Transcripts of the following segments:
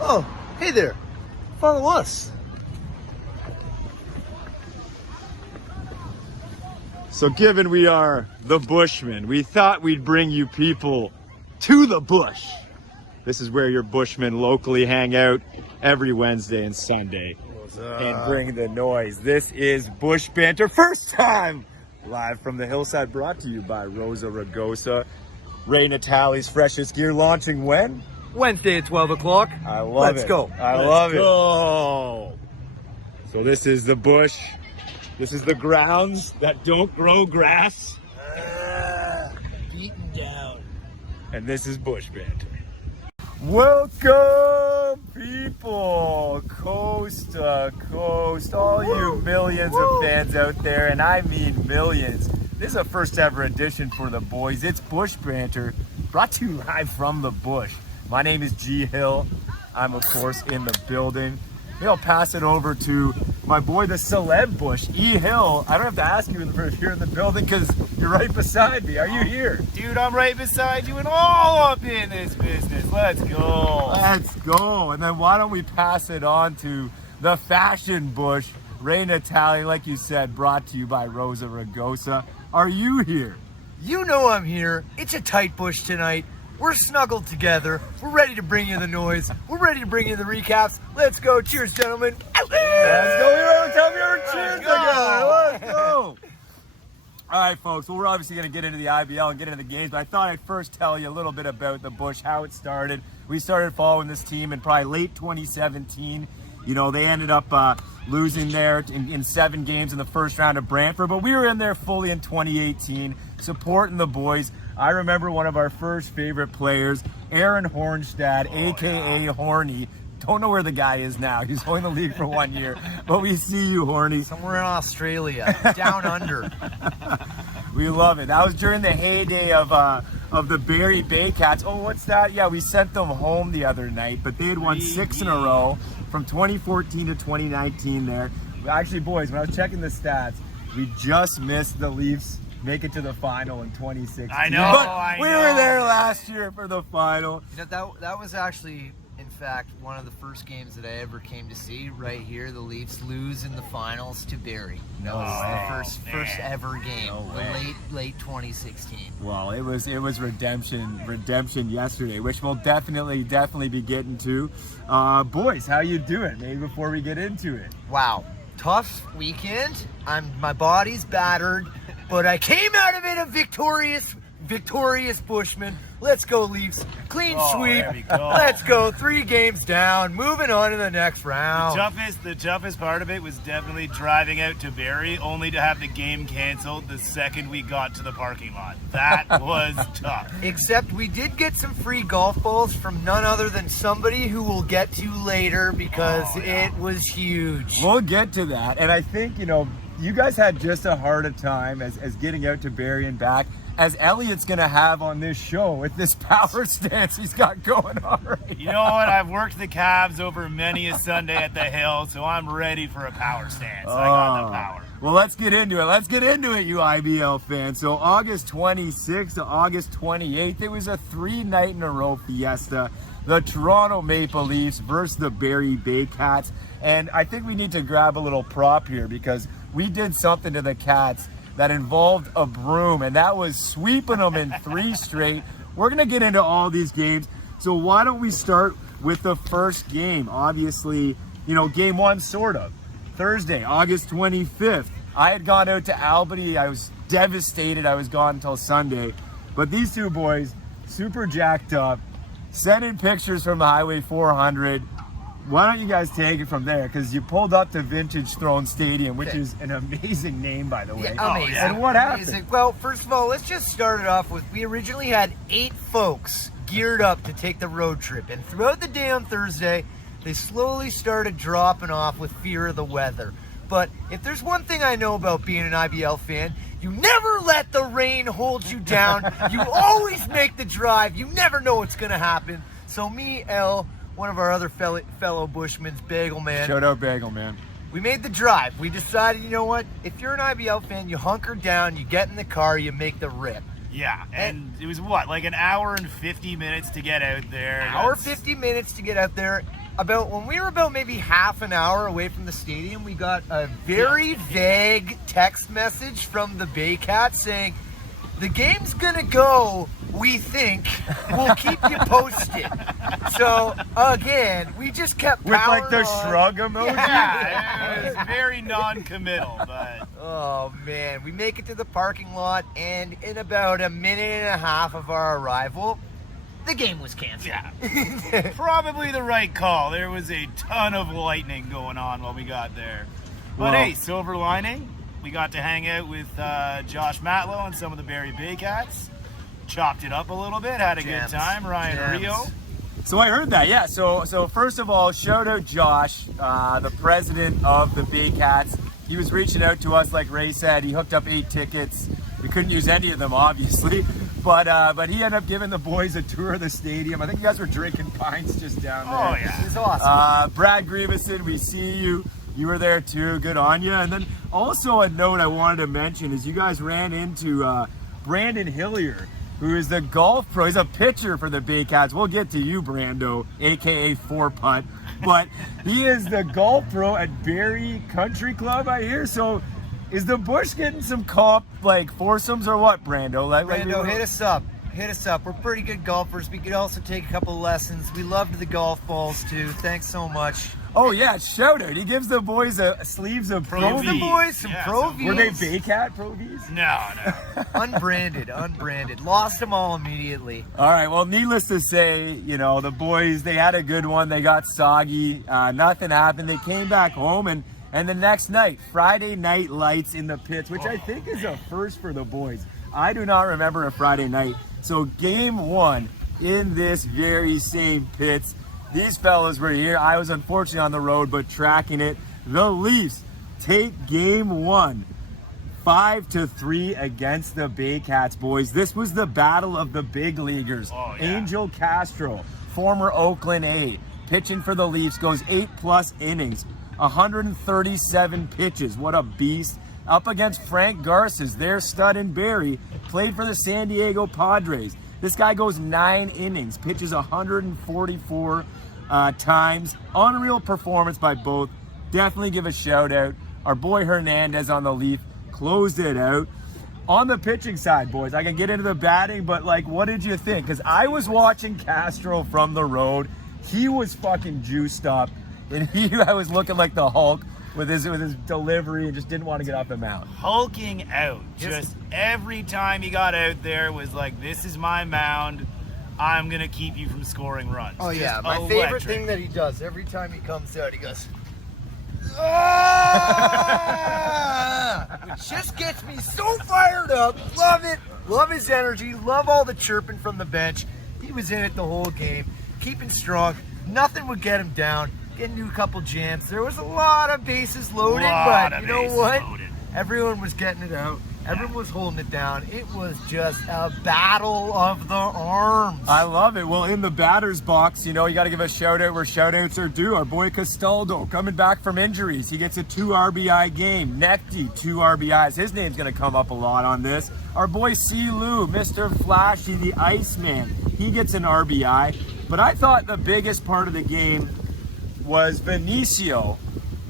Oh, hey there. Follow us. So given we are the Bushmen, we thought we'd bring you people to the bush. This is where your Bushmen locally hang out every Wednesday and Sunday and bring the noise. This is Bush Banter, first time live from the hillside, brought to you by Rosa Ragosa. Ray Natale's freshest gear launching when? Wednesday at 12 o'clock. I love Let's it. go. I love it. So this is the bush. This is the grounds that don't grow grass. Beaten down. And this is Bush Banter. Welcome, people, coast to coast, all you millions of fans out there, and I mean millions. This is a first ever edition for the boys. It's Bush Banter, brought to you live from the bush. My name is G Hill. I'm, of course, in the building. Maybe I'll pass it over to my boy, the celeb Bush, E. Hill. I don't have to ask you if you're in the building because you're right beside me. Are you here? Dude, I'm right beside you and all up in this business. Let's go. Let's go. And then why don't we pass it on to the fashion Bush, Ray Natale, like you said, brought to you by Rosa Ragosa. Are you here? You know I'm here. It's a tight bush tonight. We're snuggled together. We're ready to bring you the noise. We're ready to bring you the recaps. Let's go. Cheers, gentlemen. Let's go. Tell me your cheers. Let's go. All right, folks. Well, we're obviously going to get into the IBL and get into the games, but I thought I'd first tell you a little bit about the Bush, how it started. We started following this team in probably late 2017. You know, they ended up losing there in 7 games in the first round of Brantford, but we were in there fully in 2018, supporting the boys. I remember one of our first favorite players, Aaron Hornstad, a.k.a. Horny. Don't know where the guy is now. He's only in the league for 1 year, but we see you, Horny. Somewhere in Australia, down under. We love it. That was during the heyday of the Barrie Baycats. Oh, what's that? Yeah, we sent them home the other night, but they had won 6 in a row from 2014 to 2019 there. Actually, boys, when I was checking the stats, we just missed the Leafs make it to the final in 2016. I know, But we were there last year for the final. You know, that was actually, in fact, one of the first games that I ever came to see right here. The Leafs lose in the finals to Barrie. That was the first ever game. Late 2016. Well, it was redemption yesterday, which we'll definitely be getting to. Boys, how you doing? Maybe before we get into it. Wow, tough weekend. My body's battered, but I came out of it a victorious Bushman. Let's go, Leafs. Clean sweep. There we go. Let's go. 3 games down. Moving on to the next round. The toughest part of it was definitely driving out to Barrie, only to have the game canceled the second we got to the parking lot. That was tough. Except we did get some free golf balls from none other than somebody who we'll get to later because it was huge. We'll get to that. And I think, you guys had just as hard a time as getting out to Barrie and back as Elliot's going to have on this show with this power stance he's got going on right You know what? I've worked the calves over many a Sunday at the hill, so I'm ready for a power stance. I got the power. Well, let's get into it. You IBL fans. So August 26th to August 28th, it was a 3-night in a row fiesta. The Toronto Maple Leafs versus the Barrie Baycats. And I think we need to grab a little prop here because we did something to the Cats that involved a broom, and that was sweeping them in 3 straight. We're going to get into all these games. So why don't we start with the first game? Obviously, game 1 sort of. Thursday, August 25th. I had gone out to Albany. I was devastated. I was gone until Sunday. But these 2 boys, super jacked up, sending pictures from the Highway 400. Why don't you guys take it from there? Because you pulled up to Vintage Throne Stadium, which is an amazing name, by the way. Yeah, amazing. And what happened? Amazing. Well, first of all, let's just start it off with, we originally had 8 folks geared up to take the road trip. And throughout the day on Thursday, they slowly started dropping off with fear of the weather. But if there's one thing I know about being an IBL fan, you never let the rain hold you down. You always make the drive. You never know what's going to happen. So me, El, one of our other fellow Bushmen's, Bagel Man. Shout out Bagel Man. We made the drive. We decided, you know what? If you're an IBL fan, you hunker down, you get in the car, you make the rip. Yeah, and it was what, like an hour and 50 minutes to get out there. Hour 50 minutes to get out there. When we were about maybe half an hour away from the stadium, we got a very vague text message from the Baycats saying, "The game's gonna go, we think. We'll keep you posted." So again, we just kept With powering like the on. shrug emoji. Yeah, it was very non-committal, but Oh man, we make it to the parking lot, and in about a minute and a half of our arrival, the game was canceled. yeah, probably the right call. There was a ton of lightning going on while we got there. But Well- hey, silver lining, we got to hang out with Josh Matlow and some of the Barrie Baycats. Chopped it up a little bit, had a Gems. good time. Ryan Gems. Rio. So I heard that, yeah. So first of all, shout out Josh, the president of the Baycats. He was reaching out to us, like Ray said. He hooked up 8 tickets. We couldn't use any of them, obviously, but he ended up giving the boys a tour of the stadium. I think you guys were drinking pints just down there. Oh yeah. It was awesome. Brad Grieveson, we see you. You were there too. Good on you. And then also a note I wanted to mention is you guys ran into Brandon Hillier, who is the golf pro. He's a pitcher for the Baycats. We'll get to you, Brando, aka 4-putt. But he is the golf pro at Barrie Country Club, I hear. So is the Bush getting some comp like foursomes or what, Brando? Brando, hit us up. Hit us up. We're pretty good golfers. We could also take a couple of lessons. We loved the golf balls too. Thanks so much. Oh yeah, shout out. He gives the boys sleeves of Pro Pro Give the V. boys some Yeah, Pro some- Were they Vs. Baycat Pro Vs? No. Unbranded. Lost them all immediately. All right, well, needless to say, the boys, they had a good one. They got soggy. Nothing happened. They came back home, and the next night, Friday night lights in the pits, which I think is a first for the boys. I do not remember a Friday night. So game 1 in this very same pits. These fellas were here. I was unfortunately on the road, but tracking it. The Leafs take game 1. 5-3 against the Baycats, boys. This was the battle of the big leaguers. Oh, yeah. Angel Castro, former Oakland A, pitching for the Leafs, goes 8+ innings, 137 pitches. What a beast. Up against Frank Garces, their stud in Barrie, played for the San Diego Padres. This guy goes 9 innings, pitches 144 times. Unreal performance by both. Definitely give a shout out. Our boy Hernandez on the Leaf closed it out. On the pitching side, boys, I can get into the batting, but what did you think? Because I was watching Castro from the road. He was fucking juiced up, and I was looking like the Hulk with his delivery and just didn't want to get off the mound. Hulking out. Just every time he got out there was like, this is my mound. I'm going to keep you from scoring runs. Oh yeah, Just my favorite electric. thing that he does every time he comes out, he goes, which just gets me so fired up. Love it. Love his energy. Love all the chirping from the bench. He was in it the whole game, keeping strong. Nothing would get him down. Getting into a couple jams. There was a lot of bases loaded, but you know what? Everyone was getting it out. Everyone was holding it down. It was just a battle of the arms. I love it. Well, in the batter's box, you got to give a shout out where shout outs are due. Our boy Castaldo coming back from injuries. He gets a 2 RBI game. Nekti, 2 RBIs. His name's going to come up a lot on this. Our boy C. Lou, Mr. Flashy, the Iceman. He gets an RBI. But I thought the biggest part of the game was Vinicio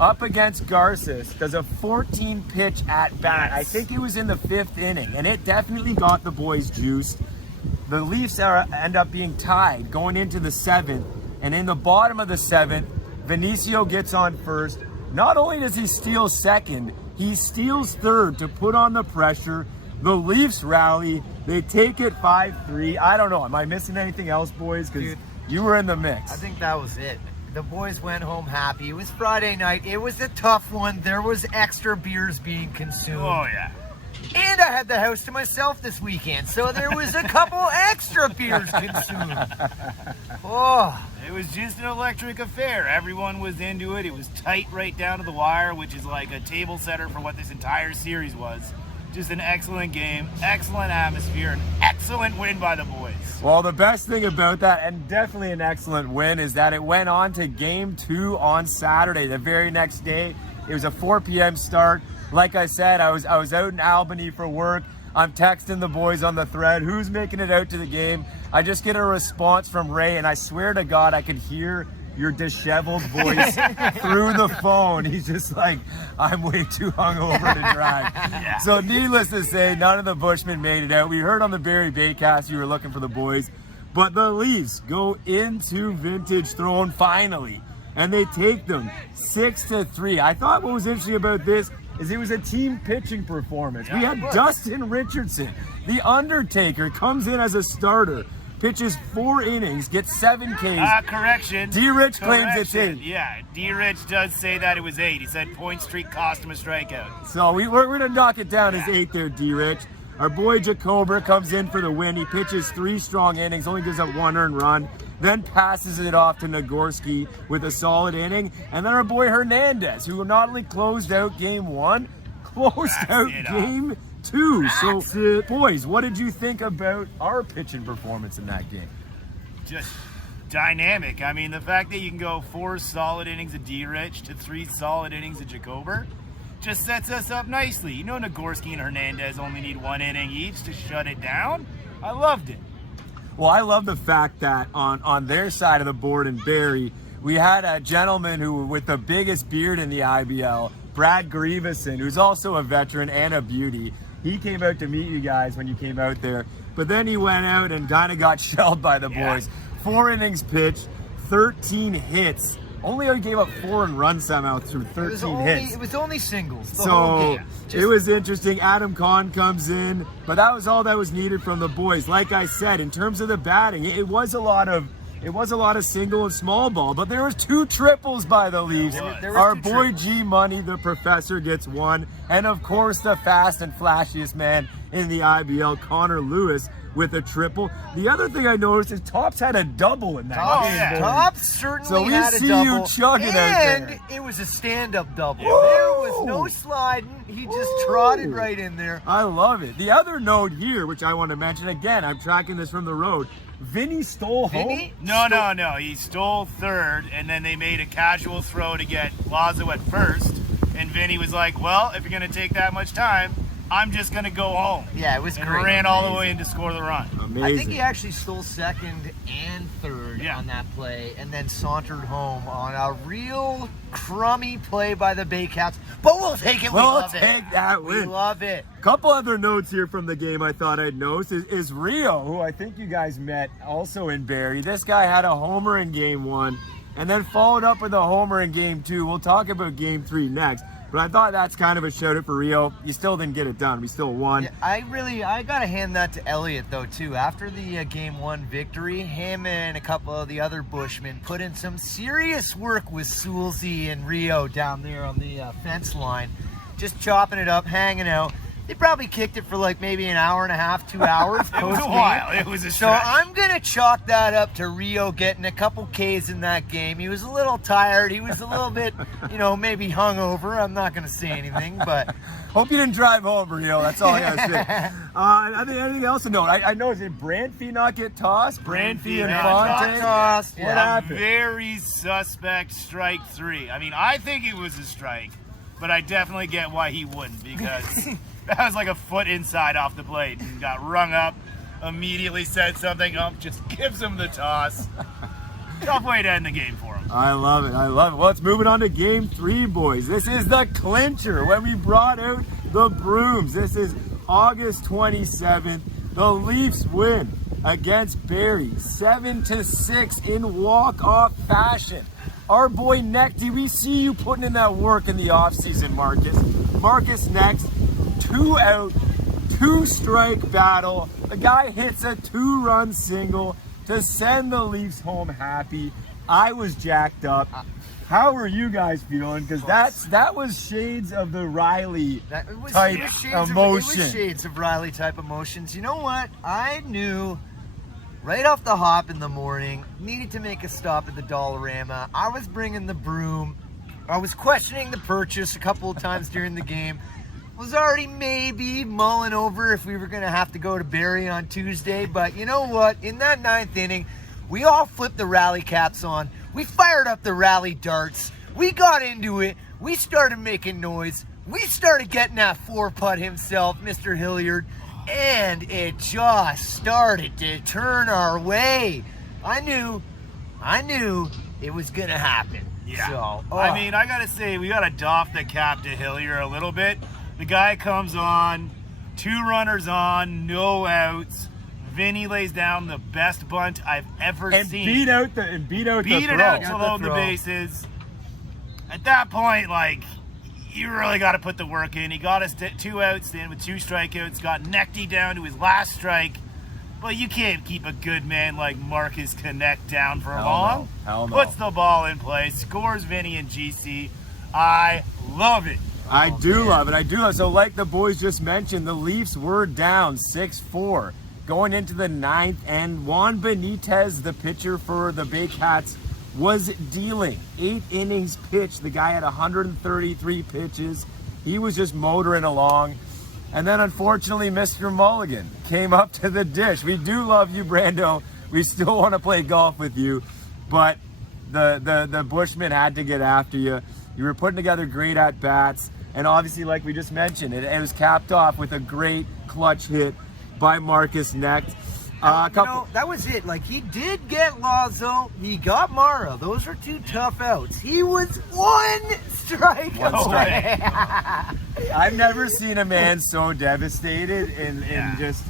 up against Garces, does a 14-pitch at bat. I think it was in the 5th inning, and it definitely got the boys juiced. The Leafs end up being tied going into the 7th, and in the bottom of the 7th, Vinicio gets on first. Not only does he steal second, he steals third to put on the pressure. The Leafs rally. They take it 5-3. I don't know. Am I missing anything else, boys? Because you were in the mix. I think that was it. The boys went home happy. It was Friday night. It was a tough one. There was extra beers being consumed. Oh, yeah. And I had the house to myself this weekend, so there was a couple extra beers consumed. Oh, It was just an electric affair. Everyone was into it. It was tight right down to the wire, which is like a table setter for what this entire series was. Just an excellent game, excellent atmosphere, an excellent win by the boys. Well, the best thing about that, and definitely an excellent win, is that it went on to game 2 on Saturday, the very next day. It was a 4 p.m. start. Like I said, I was out in Albany for work. I'm texting the boys on the thread, who's making it out to the game? I just get a response from Ray, and I swear to God, I could hear your disheveled voice through the phone. He's just like, I'm way too hungover to drive. Yeah. So needless to say, none of the Bushmen made it out. We heard on the Barrie Baycast you were looking for the boys, but the Leafs go into vintage throne finally, and they take them 6-3. I thought what was interesting about this is it was a team pitching performance. We had Dustin Richardson, the Undertaker, comes in as a starter, pitches 4 innings, gets 7 Ks. Correction. D-Rich claims it's 8. Yeah, D-Rich does say that it was 8. He said point streak cost him a strikeout. So we're going to knock it down as 8 there, D-Rich. Our boy Jacober comes in for the win. He pitches 3 strong innings, only gives up 1 earned run, then passes it off to Nagorski with a solid inning. And then our boy Hernandez, who not only closed out game 1, closed out game 2. So, boys, what did you think about our pitching performance in that game? Just dynamic. I mean, the fact that you can go 4 solid innings of D-Rich to 3 solid innings of Jacober just sets us up nicely. You know, Nagorski and Hernandez only need 1 inning each to shut it down. I loved it. Well, I love the fact that on their side of the board in Barrie, we had a gentleman who, with the biggest beard in the IBL, Brad Grieveson, who's also a veteran and a beauty. He came out to meet you guys when you came out there, but then he went out and kind of got shelled by the boys. 4 innings pitched, 13 hits. Only gave up 4 and run somehow through 13 hits. It was only singles the So whole game. it was interesting. Adam Kahn comes in, but that was all that was needed from the boys. Like I said, in terms of the batting, it was a lot of single and small ball, but there was 2 triples by the Leafs. There was Our 2 boy triples. G Money, the professor, gets 1, and of course the fast and flashiest man in the IBL, Connor Lewis, with a triple. The other thing I noticed is Tops had a double in that game. boys. Tops certainly So we had a see double. you chugging out there. And it was a stand-up double. Whoa! There was no sliding. He just trotted right in there. I love it. The other note here, which I want to mention, again, I'm tracking this from the road. Vinny stole home. No. He stole third, and then they made a casual throw to get Lazo at first. And Vinny was like, well, if you're going to take that much time, I'm just going to go home. Yeah, it was and great. ran all the way in to score the run. Amazing. I think he actually stole second and third Yeah. on that play and then sauntered home on a real crummy play by the Baycats. But we'll take it. We We'll love take it. that We win. love it. Couple other notes here from the game I thought I'd notice is Rio, who I think you guys met also in Barrie. This guy had a homer in game 1 and then followed up with a homer in game 2. We'll talk about game 3 next. But I thought that's kind of a shout out for Rio. You still didn't get it done. We still won. Yeah, I gotta hand that to Elliott though too. After the game 1 victory, him and a couple of the other Bushmen put in some serious work with Soulsy and Rio down there on the fence line, just chopping it up, hanging out. They probably kicked it for like maybe an hour and a half, 2 hours. It was a post-game. while. It was a So stretch. I'm gonna chalk that up to Rio getting a couple Ks in that game. He was a little tired. He was a little bit, maybe hungover. I'm not gonna say anything, but Hope you didn't drive home, Rio. That's all I got to say. I think anything else to note? I know, did Brandfee not get tossed? Brandfee and Fonte? tossed. What Yeah. happened? Very suspect strike 3. I mean, I think it was a strike, but I definitely get why he wouldn't, because that was like a foot inside off the plate and got rung up, immediately said something, just gives him the toss. Tough way to end the game for him. I love it. Well, let's move it on to game 3, boys. This is the clincher when we brought out the brooms. This is August 27th. The Leafs win against Barrie 7-6 in walk-off fashion. Our boy Neck, we see you putting in that work in the offseason, Marcus. Marcus next, 2 out, 2 strike battle. The guy hits a 2-run single to send the Leafs home happy. I was jacked up. How were you guys feeling? Because that was shades of the Riley type emotion. It was shades of Riley type emotions. You know what? I knew right off the hop in the morning, needed to make a stop at the Dollarama. I was bringing the broom. I was questioning the purchase a couple of times during the game. Was already maybe mulling over if we were going to have to go to Barrie on Tuesday. But you know what? In that 9th inning, we all flipped the rally caps on. We fired up the rally darts. We got into it. We started making noise. We started getting that 4-putt himself, Mr. Hilliard. and it just started to turn our way. I knew it was gonna happen. Yeah. So, I mean, I gotta say, we gotta doff the cap to Hillier a little bit. The guy comes on, 2 runners on, no outs. Vinny lays down the best bunt I've ever seen. Beat it out to load the bases. At that point, like, you really got to put the work in. He got us 2 outs in with 2 strikeouts, got Nechty down to his last strike. But you can't keep a good man like Marcus Connect down for long. Hell no. Puts the ball in play, scores Vinny and GC. I love it. I do love it. So like the boys just mentioned, the Leafs were down 6-4 going into the 9th, and Juan Benitez, the pitcher for the Bay Cats, was dealing 8 innings pitched. The guy had 133 pitches. He was just motoring along. And then unfortunately, Mr. Mulligan came up to the dish. We do love you, Brando. We still want to play golf with you, but the Bushman had to get after you. You were putting together great at-bats, and obviously, like we just mentioned, it was capped off with a great clutch hit by Marcus Necht. That was it. Like, he did get Lazo, he got Mara. Those were 2 tough outs. He was 1 strike away. I've never seen a man so devastated and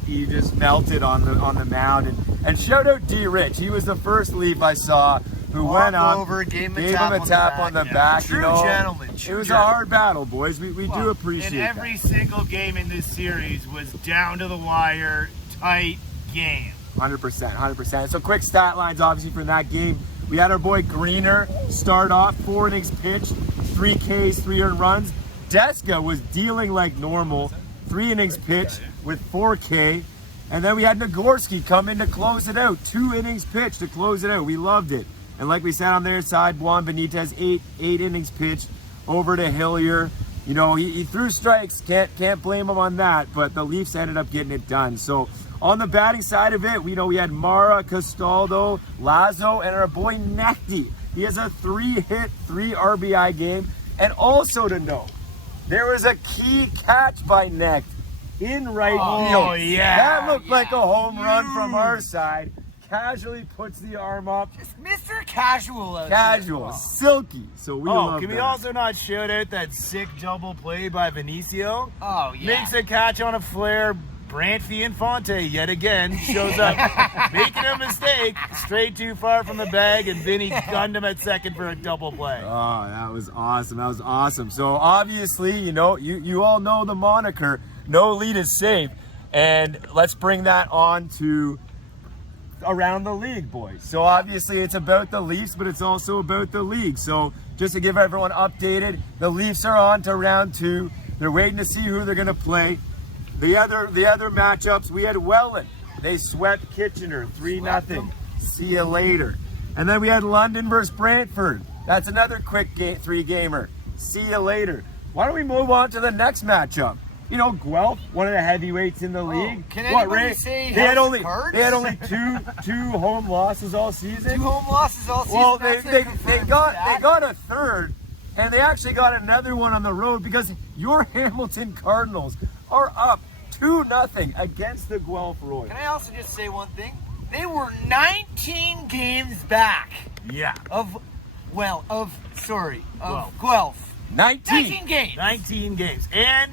he just melted on the mound. And shout out D Rich. He was the first Leaf I saw who went up, over, gave him a tap on the back. True gentleman. It was a hard battle, boys. We do appreciate it. And every single game in this series was down to the wire, tight game. 100%. So quick stat lines, obviously, from that game. We had our boy Greener start off, 4 innings pitched, 3 Ks, 3 earned runs. Deska was dealing like normal, 3 innings pitched with 4 K. And then we had Nagorski come in to close it out, 2 innings pitched to close it out. We loved it. And like we said on their side, Juan Benitez, 8 innings pitched over to Hillier. You know, he threw strikes, can't blame him on that, but the Leafs ended up getting it done. So on the batting side of it, we had Mara, Castaldo, Lazo, and our boy Nechty. He has a 3-hit, 3 RBI game. And also to note, there was a key catch by Necht in right field. Oh, yeah. That looked like a home run from our side. Casually puts the arm up. Just Mr. Casual out Casual, silky. So we love can we that. also not shout out that sick double play by Benicio? Oh, yeah. Makes a catch on a flare. Brantfee Infante yet again shows up, making a mistake, straight too far from the bag, and Vinny gunned him at second for a double play. Oh, that was awesome. So obviously, you all know the moniker, no lead is safe. And let's bring that on to around the league, boys. So obviously it's about the Leafs, but it's also about the league. So just to give everyone updated, the Leafs are on to round 2. They're waiting to see who they're going to play. The other matchups, we had Welland. They swept Kitchener 3-0. See you later. And then we had London versus Brantford. That's another quick 3-gamer. See you later. Why don't we move on to the next matchup? Guelph, one of the heavyweights in the league. Can anybody say they had only cards? two home losses all season. 2 home losses all season. Well, they got a third, and they actually got another one on the road because your Hamilton Cardinals are up 2-0 against the Guelph Royals. Can I also just say one thing? They were 19 games back. Yeah. Of Guelph. 19 games. 19 games. And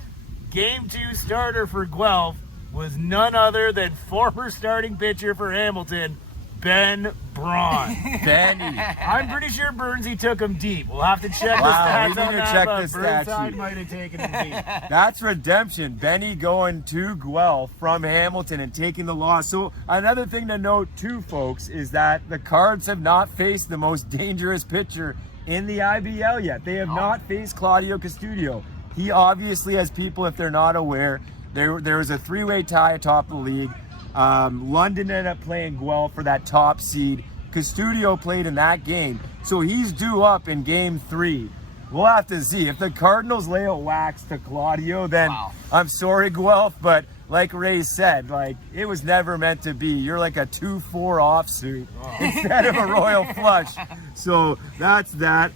game 2 starter for Guelph was none other than former starting pitcher for Hamilton, Ben Braun. Benny. I'm pretty sure Burnsy took him deep. We'll have to check Wow, the we stats need to on check that, the but stat Burnside sheet. might have taken him deep. That's redemption. Benny going to Guelph from Hamilton and taking the loss. So another thing to note too, folks, is that the Cards have not faced the most dangerous pitcher in the IBL yet. They have not faced Claudio Custodio. He obviously has people, if they're not aware, there was a 3-way tie atop the league. London ended up playing Guelph for that top seed. Custodio played in that game, so he's due up in game 3. We'll have to see. If the Cardinals lay a wax to Claudio, then I'm sorry, Guelph, but like Ray said, it was never meant to be. You're like a 2-4 offsuit instead of a royal flush. So that's that.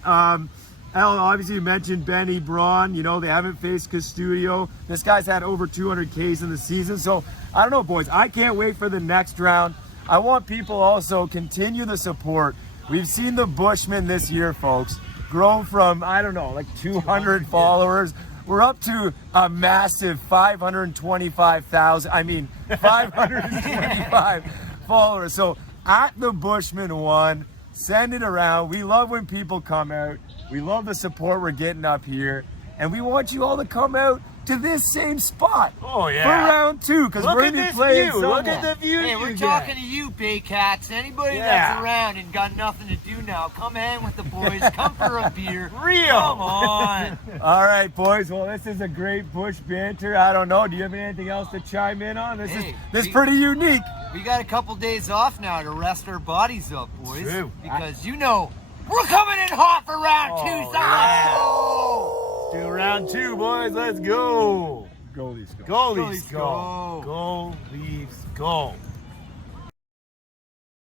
Al, obviously you mentioned Benny Braun. They haven't faced Custodio. This guy's had over 200 Ks in the season. So I don't know, boys. I can't wait for the next round. I want people also continue the support. We've seen the Bushmen this year, folks, grow from, I don't know, like 200 followers. We're up to a massive 525,000. I mean, 525 followers. So at the Bushman 1, send it around. We love when people come out. We love the support we're getting up here. And we want you all to come out to this same spot Oh, yeah. for round 2, because we're going to be playing view. Look at the view. Hey, we're talking to you, Bay Cats. Anybody Yeah. that's around and got nothing to do now, come hang with the boys. Come for a beer. Real. Come on. All right, boys. Well, this is a great Bush banter. I don't know. Do you have anything else to chime in on? This Hey, is we- pretty unique. We got a couple days off now to rest our bodies up, boys. True. Because you know we're coming in hot for round 2. So yeah. let's go. Do round 2, boys. Let's go. Go, Leafs, go. Go, Go, Leafs, Leafs, go. Go, Leafs, go.